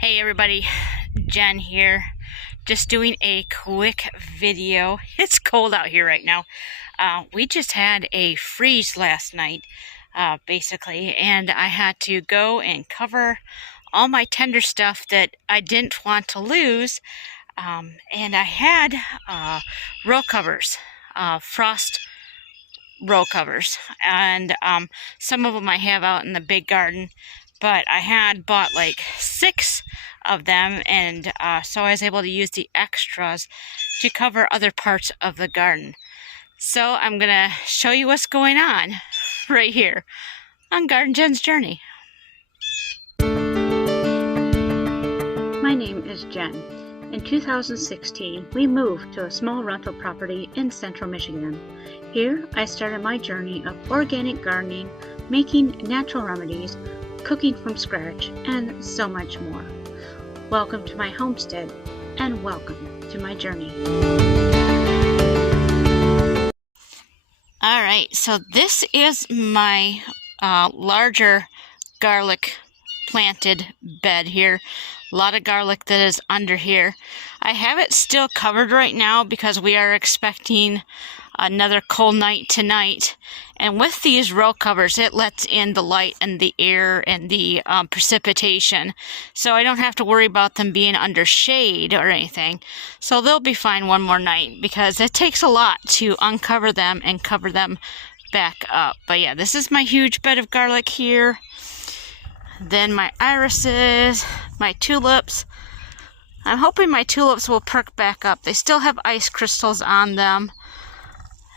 Hey everybody, Jen here. Just doing a quick video. It's cold out here right now. We just had a freeze last night, basically, and I had to go and cover all my tender stuff that I didn't want to lose. And I had row covers, frost row covers, and some of them I have out in the big garden, but I had bought like 6 of them, and so I was able to use the extras to cover other parts of the garden. So I'm gonna show you what's going on right here on Garden Jen's Journey. My name is Jen. In 2016, we moved to a small rental property in central Michigan. Here, I started my journey of organic gardening, making natural remedies, cooking from scratch, and so much more. Welcome to my homestead, and welcome to my journey. Alright, so this is my larger garlic planted bed here. A lot of garlic that is under here. I have it still covered right now because we are expecting another cold night tonight, and with these row covers it lets in the light and the air and the precipitation, so I don't have to worry about them being under shade or anything. So they'll be fine one more night because it takes a lot to uncover them and cover them back up. But yeah, this is my huge bed of garlic here. Then my irises, my tulips. I'm hoping my tulips will perk back up. They still have ice crystals on them.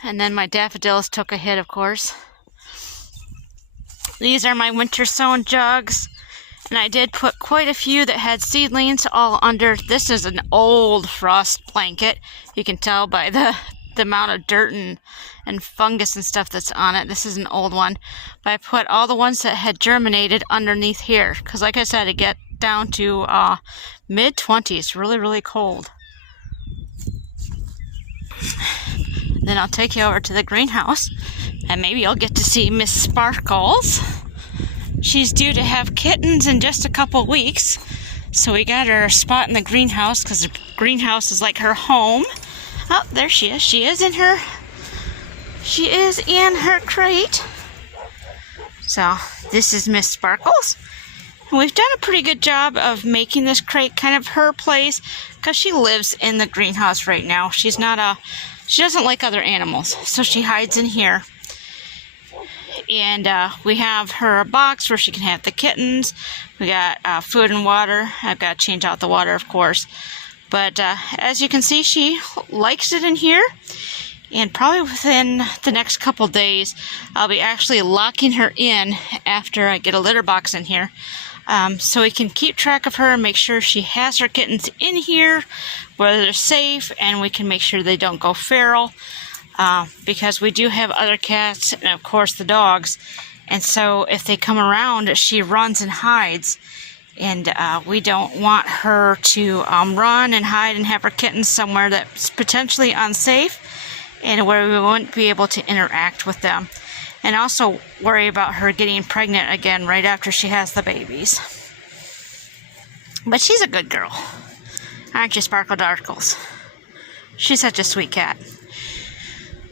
And then my daffodils took a hit, of course. These are my winter sown jugs. And I did put quite a few that had seedlings all under. This is an old frost blanket. You can tell by the amount of dirt and fungus and stuff that's on it. This is an old one. But I put all the ones that had germinated underneath here. Because like I said, it get down to mid-20s. Really, really cold. Then I'll take you over to the greenhouse, and maybe you'll get to see Miss Sparkles. She's due to have kittens in just a couple weeks, so we got her a spot in the greenhouse because the greenhouse is like her home. Oh, there she is. She is in her crate. So this is Miss Sparkles. And we've done a pretty good job of making this crate kind of her place because she lives in the greenhouse right now. She doesn't like other animals, so she hides in here. And we have her a box where she can have the kittens. We got food and water. I've got to change out the water, of course. But as you can see, she likes it in here. And probably within the next couple days, I'll be actually locking her in after I get a litter box in here. So we can keep track of her and make sure she has her kittens in here, where they're safe, and we can make sure they don't go feral, because we do have other cats and of course the dogs, and so if they come around, she runs and hides, and we don't want her to run and hide and have her kittens somewhere that's potentially unsafe and where we won't be able to interact with them. And also worry about her getting pregnant again right after she has the babies. But she's a good girl. Aren't you, Sparkle Darkles? She's such a sweet cat.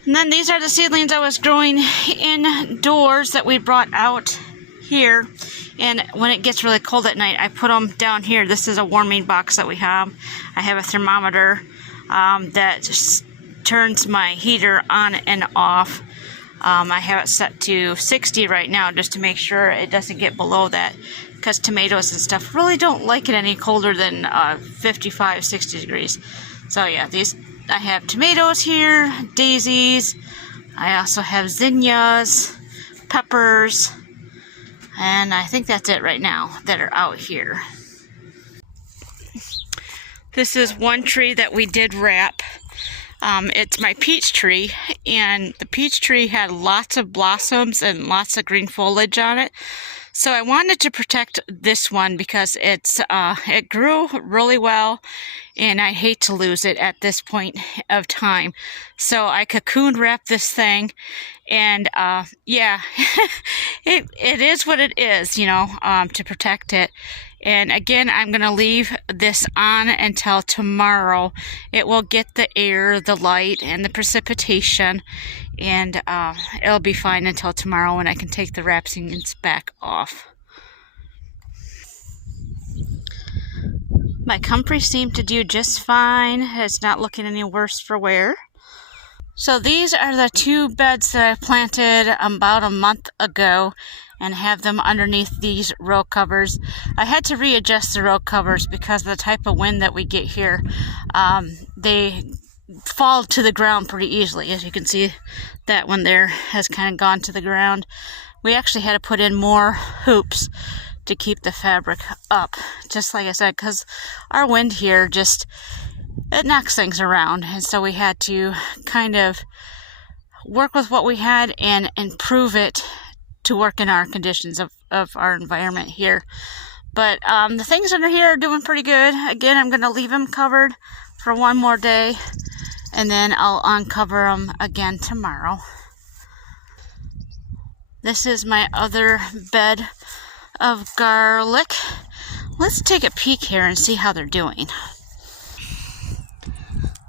And then these are the seedlings I was growing indoors that we brought out here. And when it gets really cold at night, I put them down here. This is a warming box that we have. I have a thermometer that just turns my heater on and off. I have it set to 60 right now just to make sure it doesn't get below that, because tomatoes and stuff really don't like it any colder than 55, 60 degrees. So yeah, I have tomatoes here, daisies, I also have zinnias, peppers, and I think that's it right now that are out here. This is one tree that we did wrap. It's my peach tree, and the peach tree had lots of blossoms and lots of green foliage on it. So I wanted to protect this one because it grew really well, and I hate to lose it at this point of time. So I cocoon wrapped this thing, and yeah, it is what it is, you know, to protect it. And again, I'm going to leave this on until tomorrow. It will get the air, the light, and the precipitation, and it'll be fine until tomorrow when I can take the wrappings back off. My comfrey seemed to do just fine. It's not looking any worse for wear. So these are the 2 beds that I planted about a month ago and have them underneath these row covers. I had to readjust the row covers because of the type of wind that we get here. They fall to the ground pretty easily. As you can see, that one there has kind of gone to the ground. We actually had to put in more hoops to keep the fabric up, just like I said, because our wind here it knocks things around, and so we had to kind of work with what we had and improve it to work in our conditions of our environment here. But the things under here are doing pretty good. Again, I'm going to leave them covered for one more day, and then I'll uncover them again tomorrow. This is my other bed of garlic. Let's take a peek here and see how they're doing.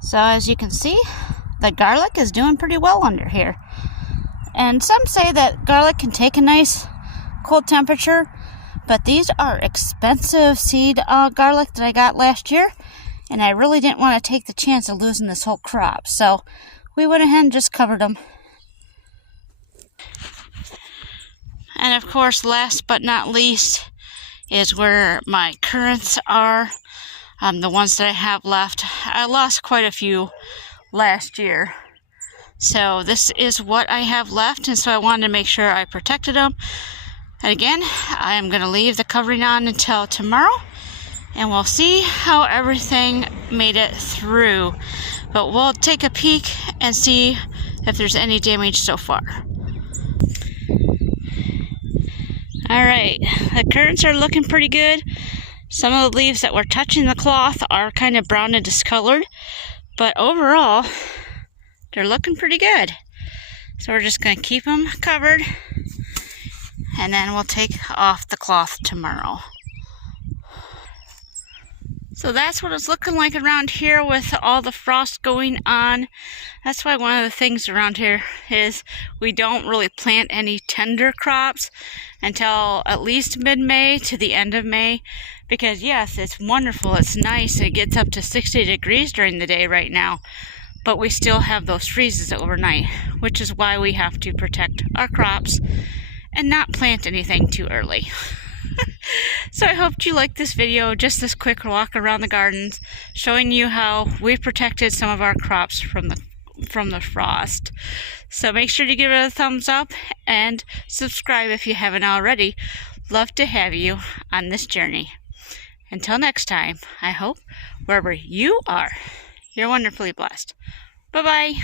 So as you can see, the garlic is doing pretty well under here. And some say that garlic can take a nice cold temperature, but these are expensive seed garlic that I got last year, and I really didn't want to take the chance of losing this whole crop. So we went ahead and just covered them. And of course, last but not least is where my currants are. The ones that I have left. I lost quite a few last year. So this is what I have left, and so I wanted to make sure I protected them. And again, I am going to leave the covering on until tomorrow, and we'll see how everything made it through. But we'll take a peek and see if there's any damage so far. Alright, the currants are looking pretty good. Some of the leaves that were touching the cloth are kind of brown and discolored, but overall, they're looking pretty good. So we're just going to keep them covered, and then we'll take off the cloth tomorrow. So that's what it's looking like around here with all the frost going on. That's why one of the things around here is we don't really plant any tender crops until at least mid-May to the end of May. Because yes, it's wonderful, it's nice, it gets up to 60 degrees during the day right now. But we still have those freezes overnight, which is why we have to protect our crops and not plant anything too early. So I hope you liked this video, just this quick walk around the gardens, showing you how we've protected some of our crops from the frost. So make sure to give it a thumbs up and subscribe if you haven't already. Love to have you on this journey. Until next time, I hope wherever you are, you're wonderfully blessed. Bye-bye.